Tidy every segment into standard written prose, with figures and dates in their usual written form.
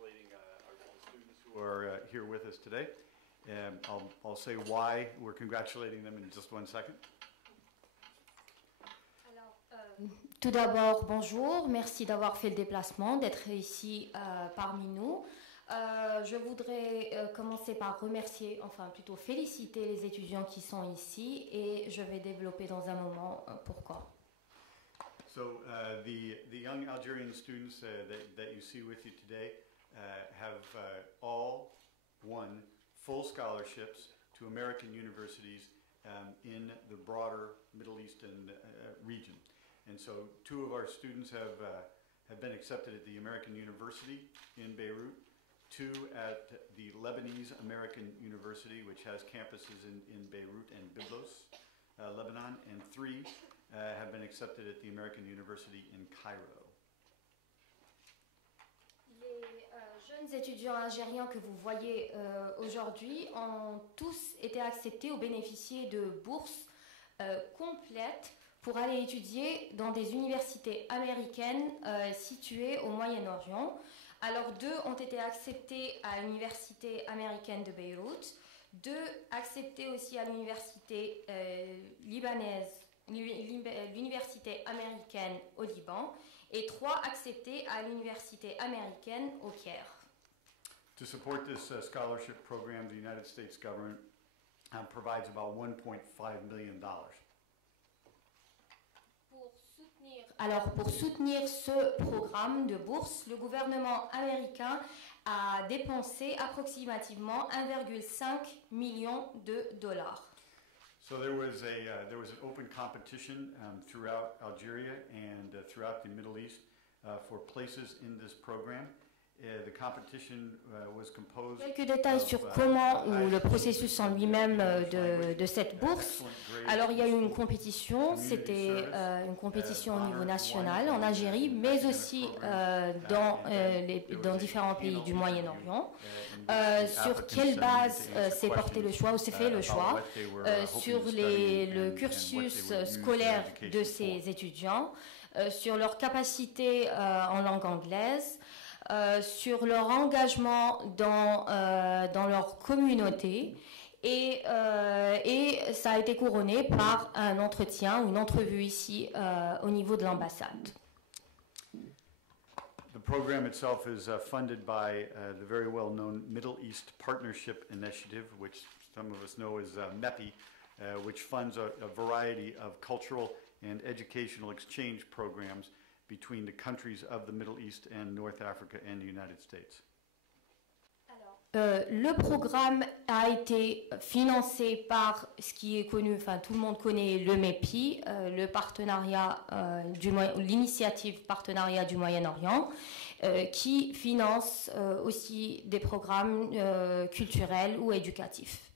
congratulating our students who are here with us today. I'll say why we're congratulating them in just one second. Tout d'abord, bonjour, merci d'avoir fait le déplacement, d'être ici parmi nous. Je voudrais commencer par remercier, enfin plutôt féliciter les étudiants qui sont ici et je vais développer dans un moment pourquoi. So the young Algerian students that you see with you today have all won full scholarships to American universities in the broader Middle Eastern region. And so two of our students have been accepted at the American University in Beirut, two at the Lebanese American University, which has campuses in Beirut and Byblos, Lebanon, and three have been accepted at the American University in Cairo. Les jeunes étudiants algériens que vous voyez aujourd'hui ont tous été acceptés ou bénéficié de bourses complètes pour aller étudier dans des universités américaines situées au Moyen-Orient. Alors, deux ont été acceptés à l'université américaine de Beyrouth, deux acceptés aussi à l'université libanaise, l'université américaine au Liban, et trois acceptés à l'université américaine au Caire. To support this scholarship program, the United States government provides about $1.5 million. Alors, pour soutenir ce programme de bourse, le gouvernement américain a dépensé approximativement 1,5 million de dollars. So there was an open competition throughout Algeria and throughout the Middle East for places in this program. The competition was composed. Quelques détails sur comment ou le processus en lui-même de cette bourse. Alors il y a eu une compétition, c'était une compétition au niveau national en Algérie, mais aussi dans différents pays du Moyen-Orient. Sur quelle base s'est porté le choix ou s'est fait le choix sur le cursus scolaire de ces étudiants, sur leur capacité en langue anglaise. Sur leur engagement dans leur communauté et ça a été couronné par un entretien, une entrevue ici au niveau de l'ambassade. The program itself is funded by the very well-known Middle East Partnership Initiative, which some of us know as MEPI, which funds a variety of cultural and educational exchange programs between the countries of the Middle East and North Africa and the United States. Le programme a été financé par ce qui est connu, enfin tout le monde connaît le MEPI, le partenariat l'initiative partenariat du Moyen-Orient, qui finance aussi des programmes culturels ou éducatifs.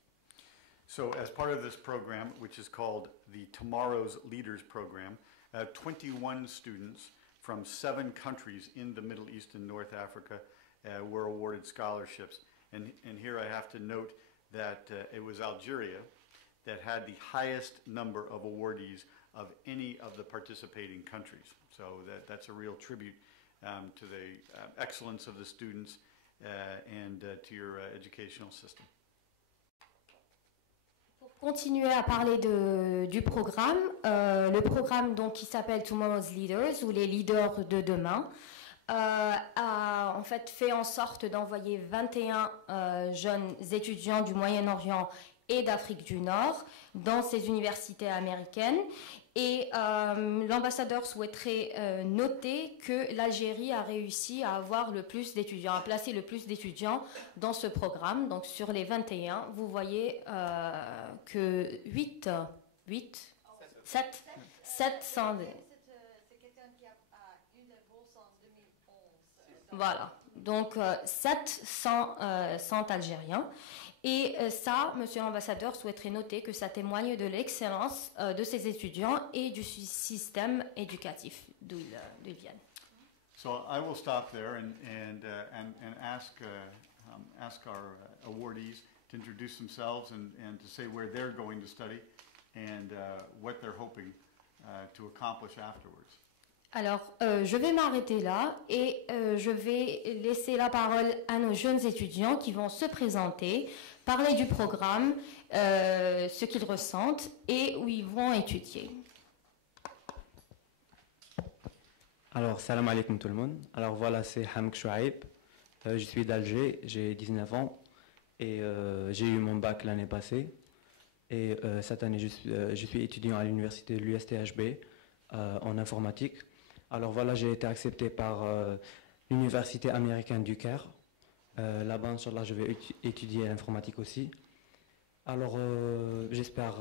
So, as part of this program, which is called the Tomorrow's Leaders Program, 21 students from 7 countries in the Middle East and North Africa were awarded scholarships. And here I have to note that it was Algeria that had the highest number of awardees of any of the participating countries. So that's a real tribute to the excellence of the students and to your educational system. Continuer à parler du programme. Le programme donc, qui s'appelle Tomorrow's Leaders ou les leaders de demain a en fait en sorte d'envoyer 21 jeunes étudiants du Moyen-Orient et d'Afrique du Nord dans ces universités américaines. Et l'ambassadeur souhaiterait noter que l'Algérie a réussi à avoir le plus d'étudiants, à placer le plus d'étudiants dans ce programme. Donc sur les 21, vous voyez que 700... C'est quelqu'un qui a eu la bourse en 2011. Voilà, donc 700 Algériens. Et ça, monsieur l'ambassadeur souhaiterait noter que ça témoigne de l'excellence de ces étudiants et du système éducatif d'où ils viennent. So I will stop there and ask our awardees to introduce themselves and to say where they're going to study and what they're hoping to accomplish afterwards. Alors, je vais m'arrêter là et je vais laisser la parole à nos jeunes étudiants qui vont se présenter, parler du programme, ce qu'ils ressentent et où ils vont étudier. Alors, salam alaikum tout le monde. Alors voilà, c'est Hamk Chouaib. Je suis d'Alger, j'ai 19 ans et j'ai eu mon bac l'année passée. Et cette année, je suis étudiant à l'université de l'USTHB en informatique. Alors voilà, j'ai été accepté par l'université américaine du Caire. Là-bas, Inch'Allah, je vais étudier l'informatique aussi. Alors, j'espère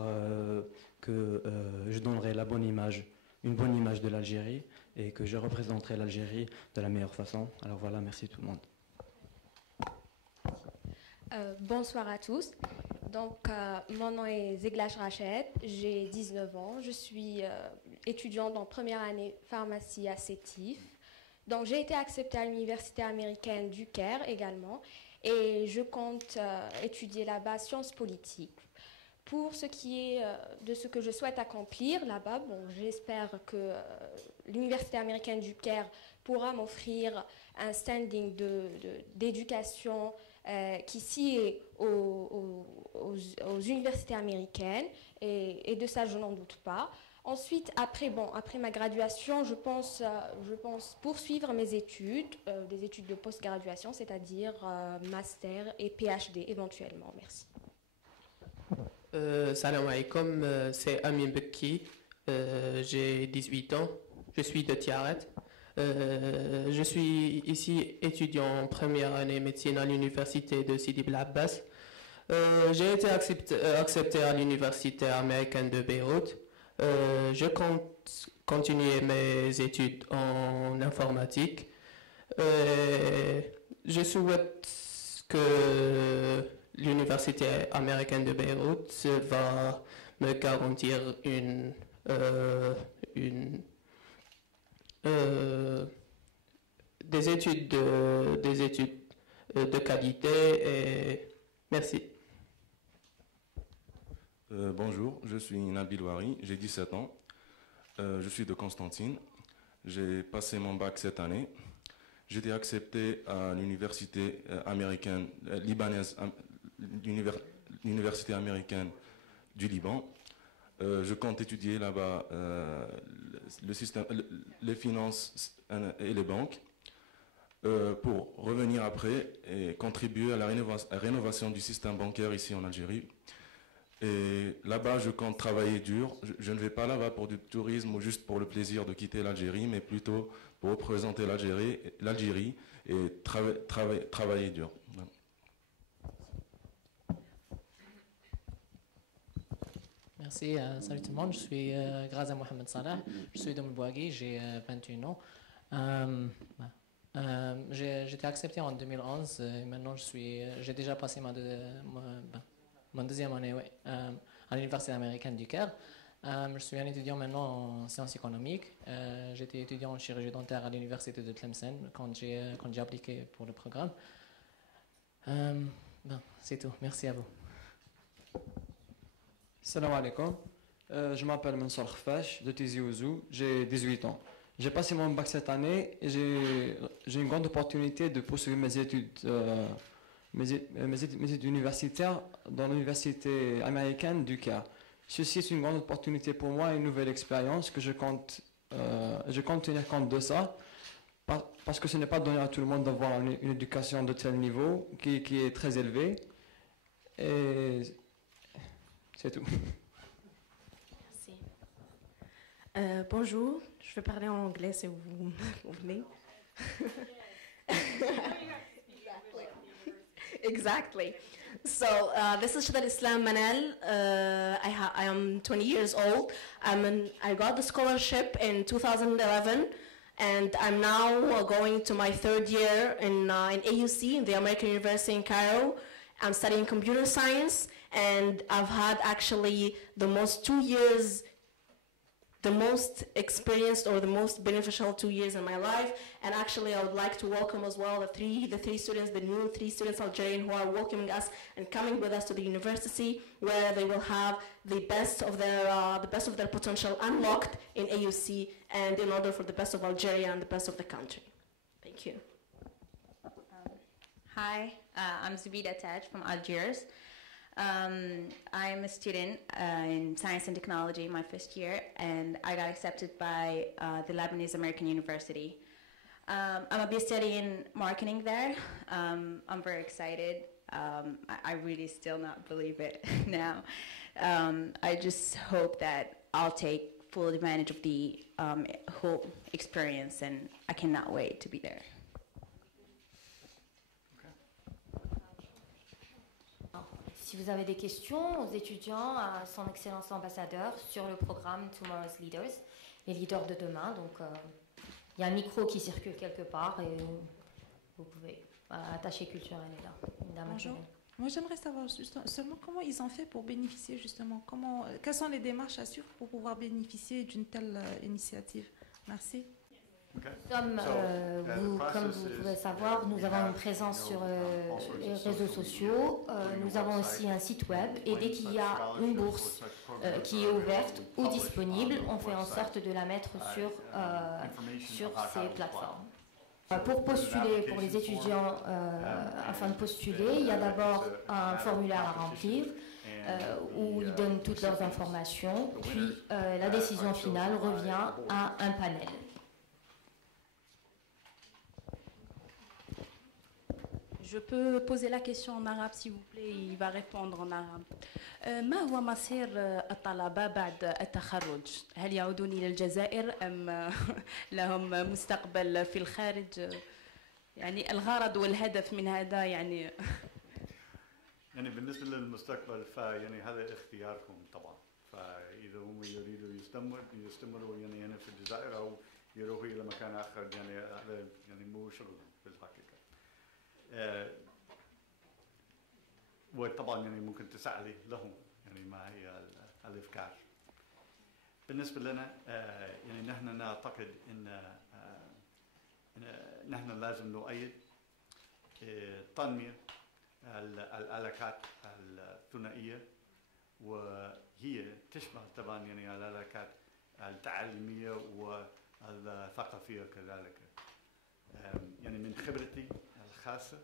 que je donnerai une bonne image de l'Algérie et que je représenterai l'Algérie de la meilleure façon. Alors voilà, merci tout le monde. Bonsoir à tous. Donc, mon nom est Zeglache Rachet, j'ai 19 ans, je suis étudiante en première année pharmacie à Sétif. Donc, j'ai été acceptée à l'université américaine du Caire également et je compte étudier là-bas sciences politiques. Pour ce qui est de ce que je souhaite accomplir là-bas, bon, j'espère que l'université américaine du Caire pourra m'offrir un standing d'éducation qui sied aux universités américaines et de ça je n'en doute pas. Ensuite, après ma graduation, je pense poursuivre mes études, des études de post-graduation, c'est-à-dire master et PhD éventuellement. Merci. Salam alaikum, c'est Amin Bekki, j'ai 18 ans, je suis de Tiaret. Je suis ici étudiant en première année médecine à l'université de Sidi Bel Abbas. J'ai été accepté à l'université américaine de Beyrouth. Je compte continuer mes études en informatique. Je souhaite que l'université américaine de Beyrouth va me garantir des études de qualité et merci. Bonjour, je suis Nabil Ouari, j'ai 17 ans, je suis de Constantine, j'ai passé mon bac cette année, j'ai été accepté à l'université américaine libanaise, l'université américaine du Liban. Je compte étudier là-bas le système, les finances et les banques pour revenir après et contribuer à la rénovation du système bancaire ici en Algérie. Et là-bas, je compte travailler dur. Je ne vais pas là-bas pour du tourisme ou juste pour le plaisir de quitter l'Algérie, mais plutôt pour représenter l'Algérie et travailler dur. Voilà. Merci, salut tout le monde, je suis Graza Mohamed Salah, je suis de Mbouagui, j'ai 21 ans. J'ai été accepté en 2011 et maintenant j'ai déjà passé mon deuxième année à l'université américaine du Caire. Je suis un étudiant maintenant en sciences économiques. J'étais étudiant en chirurgie dentaire à l'université de Tlemcen quand j'ai appliqué pour le programme. C'est tout, merci à vous. Salam alaikum, je m'appelle Mansour Khfash de Tizi Ouzou, j'ai 18 ans. J'ai passé mon bac cette année et j'ai une grande opportunité de poursuivre mes études universitaires dans l'université américaine du Caire. Ceci est une grande opportunité pour moi, une nouvelle expérience que je compte tenir compte de ça parce que ce n'est pas donné à tout le monde d'avoir une éducation de tel niveau qui est très élevée. Et c'est tout. Merci. Bonjour, je vais parler en anglais si vous venez. Exactly. So this is Shadad Islam Manal. I am 20 years old. I got the scholarship in 2011, and I'm now going to my third year in AUC, in the American University in Cairo. I'm studying computer science, and I've had actually the most 2 years the most experienced or the most beneficial 2 years in my life. And actually, I would like to welcome as well the new three students Algerian who are welcoming us and coming with us to the university, where they will have the best of their potential unlocked in AUC, and in order for the best of Algeria and the best of the country. Thank you. Hi, I'm Zubida Taj from Algiers. I'm a student in science and technology, my first year, and I got accepted by the Lebanese American University. I'm going to be studying marketing there. I'm very excited. I really still not believe it now. I just hope that I'll take full advantage of the whole experience, and I cannot wait to be there. Si vous avez des questions aux étudiants, à son excellence ambassadeur, sur le programme Tomorrow's Leaders, les leaders de demain, donc il y a un micro qui circule quelque part et vous pouvez, attaché culturel est là. Une dame. Bonjour. Moi j'aimerais savoir seulement comment ils ont fait pour bénéficier justement, quelles sont les démarches à suivre pour pouvoir bénéficier d'une telle initiative. Merci. Comme vous pouvez savoir, nous avons une présence sur les réseaux sociaux, nous avons aussi un site web, et dès qu'il y a une bourse qui est ouverte ou disponible, on fait en sorte de la mettre sur ces plateformes. Pour postuler, pour les étudiants, afin de postuler, il y a d'abord un formulaire à remplir où ils donnent toutes leurs informations, puis la décision finale revient à un panel. Je peux poser la question en arabe s'il vous plaît, il va répondre en arabe. ما هو مصير الطلبة بعد التخرج؟ هل يعودون إلى الجزائر أم لهم مستقبل في الخارج؟ يعني الغرض والهدف من هذا يعني بالنسبة للمستقبل فيعني هذا اختياركم طبعا، فإذا هم يريدوا يستمروا يعني هنا في الجزائر أو يروحوا إلى مكان آخر، يعني هذا يعني مو شغلهم في الحقيقة. وطبعا يعني ممكن تسألي لهم يعني ما هي الأفكار. بالنسبة لنا يعني نحن نعتقد إن نحن لازم نؤيد تنمية العلاقات الثنائية، وهي تشمل طبعا يعني العلاقات التعليمية والثقافية كذلك. يعني من خبرتي الخاصة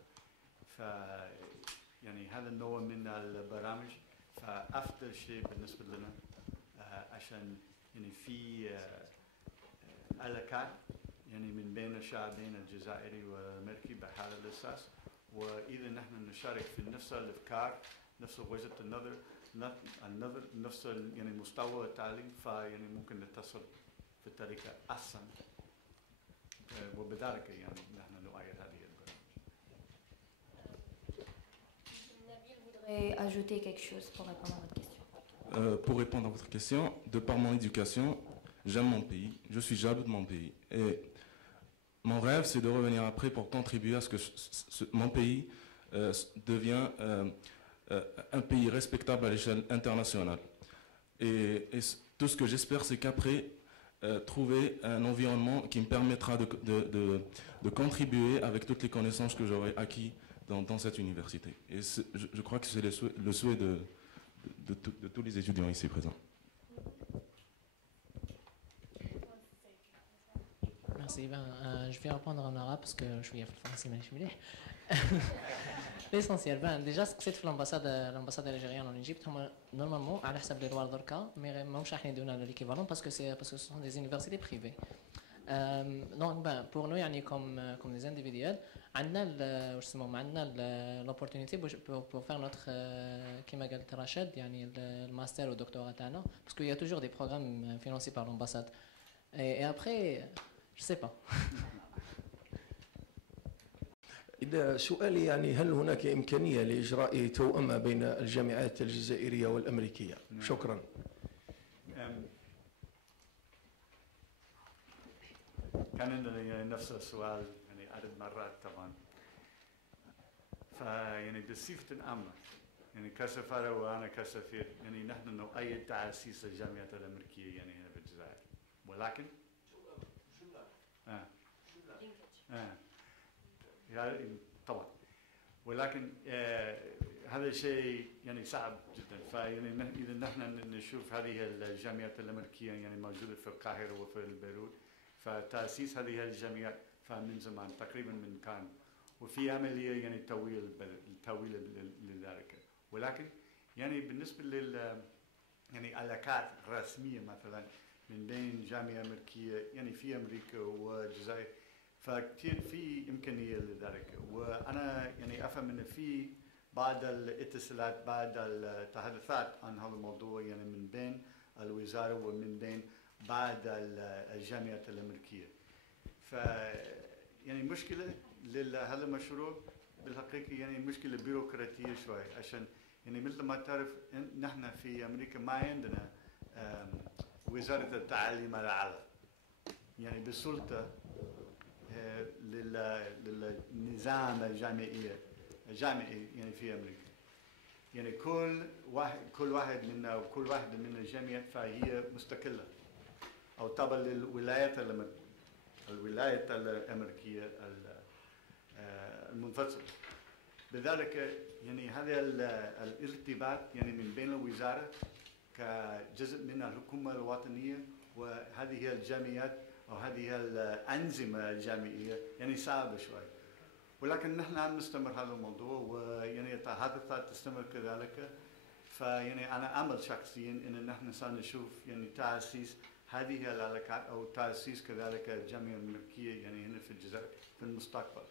يعني هذا النوع من البرامج فأفضل شيء بالنسبة لنا عشان يعني في علاقات يعني من بين الشعبين الجزائري والأمريكي بهذا الأساس، وإذا نحن نشارك في نفس الأفكار، نفس وجهة النظر، نفس يعني مستوى التعليم، فيعني ممكن نتصل بطريقة أحسن، وبذلك يعني نحن نؤيد هذه البرامج. Ajouter quelque chose pour répondre à votre question. Pour répondre à votre question, de par mon éducation, j'aime mon pays, je suis jaloux de mon pays. Et mon rêve, c'est de revenir après pour contribuer à ce que mon pays devienne un pays respectable à l'échelle internationale. Et tout ce que j'espère, c'est qu'après, trouver un environnement qui me permettra de contribuer avec toutes les connaissances que j'aurai acquis dans cette université. Et je crois que c'est le souhait de tous les étudiants ici présents. Merci. Je vais répondre en arabe parce que je suis français, mais je suis l'essentiel. Déjà, ce que c'est l'ambassade algérienne en Égypte, normalement, à l'hsab des lois d'Orca, mais même si on donne l'équivalent parce que ce sont des universités privées. Donc, pour nous, comme des individuels, on a l'opportunité pour faire notre, comme a dit Rachid, le master ou le doctorat, parce qu'il y a toujours des programmes financés par l'ambassade. Et après, je ne sais pas. إذا سؤالي يعني هل هناك إمكانية لإجراء توأمة بين الجامعات الجزائرية والأمريكية؟ شكرا. كان عندنا نفس السؤال يعني عدد مرات طبعا، فيعني بصفة عامة يعني كسفارة وأنا كسفير يعني نحن نؤيد تأسيس الجامعات الأمريكية يعني هنا في الجزائر ولكن يعني طبعا ولكن هذا شيء يعني صعب جدا فيعني إذا نحن نشوف هذه الجامعات الأمريكية يعني موجودة في القاهرة وفي بيروت فتأسيس هذه الجامعات فمن زمان تقريبا من كان وفي عملية يعني طويلة لذلك ولكن يعني بالنسبة يعني علاقات رسمية مثلا من بين جامعة أمريكية يعني في أمريكا والجزائر فكثير في إمكانية لذلك وأنا يعني أفهم أن في بعض الاتصالات بعض التحدثات عن هذا الموضوع يعني من بين الوزارة ومن بين بعض الجامعات الأمريكية ف يعني مشكلة لهذا المشروع بالحقيقة يعني مشكلة بيروقراطية شوي عشان يعني مثل ما تعرف نحن في أمريكا ما عندنا وزارة التعليم الأعلى يعني بالسلطة للنظام الجامعي يعني في أمريكا يعني كل واحد منا وكل واحدة من الجامعات فهي مستقلة أو طبعا للولايات الأمريكية المنفصلة بذلك يعني هذا الارتباط يعني من بين الوزارة كجزء من الحكومة الوطنية وهذه الجامعات أو هذه الأنظمة الجامعية يعني صعبة شوي ولكن نحن عم نستمر هذا الموضوع ويعني التحدثات تستمر كذلك فيعني أنا أمل شخصيا إن نحن سنشوف يعني تأسيس هذه العلاقات أو تأسيس كذلك الجامعة الأمريكية يعني هنا في الجزائر في المستقبل.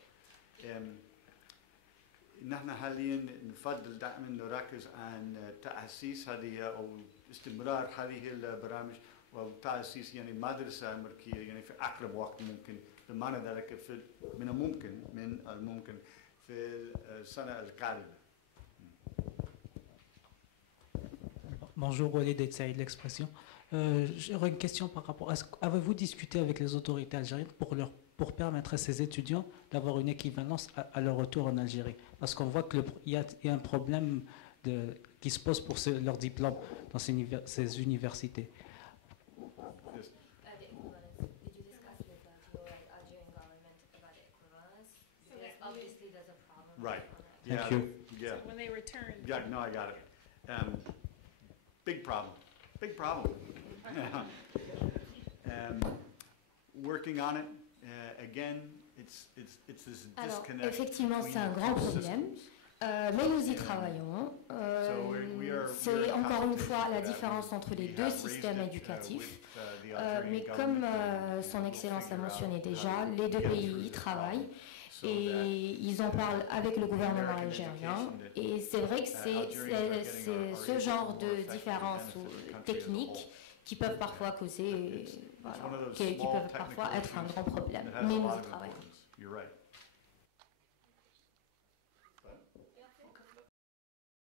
نحن حاليا نفضل دائما نركز عن تأسيس هذه أو استمرار هذه البرامج وتأسيس يعني مدرسة أمريكية يعني في أقرب وقت ممكن بمعنى ذلك من الممكن في السنة القادمة. Bonjour Walid et Saïd l'expression. J'aurais une question par rapport à avez-vous discuté avec les autorités algériennes pour permettre à ces étudiants d'avoir une équivalence à leur retour en Algérie? Parce qu'on voit qu'il y a un problème qui se pose pour leur diplôme dans ces universités. Right. Thank you. Yeah. So when they return. Yeah, no, I got it. Big problem. Big problem. Working on it, again, it's this Alors, disconnect. effectivement, c'est un grand problème, mais nous y travaillons. C'est encore une fois la différence entre les deux systèmes éducatifs. Mais comme son Excellence l'a mentionné déjà, les deux pays y travaillent. Et ils en parlent avec le gouvernement algérien. Et c'est vrai que c'est ce genre de différences techniques qui peuvent parfois causer, qui peuvent parfois être un grand problème. Mais nous y travaillons.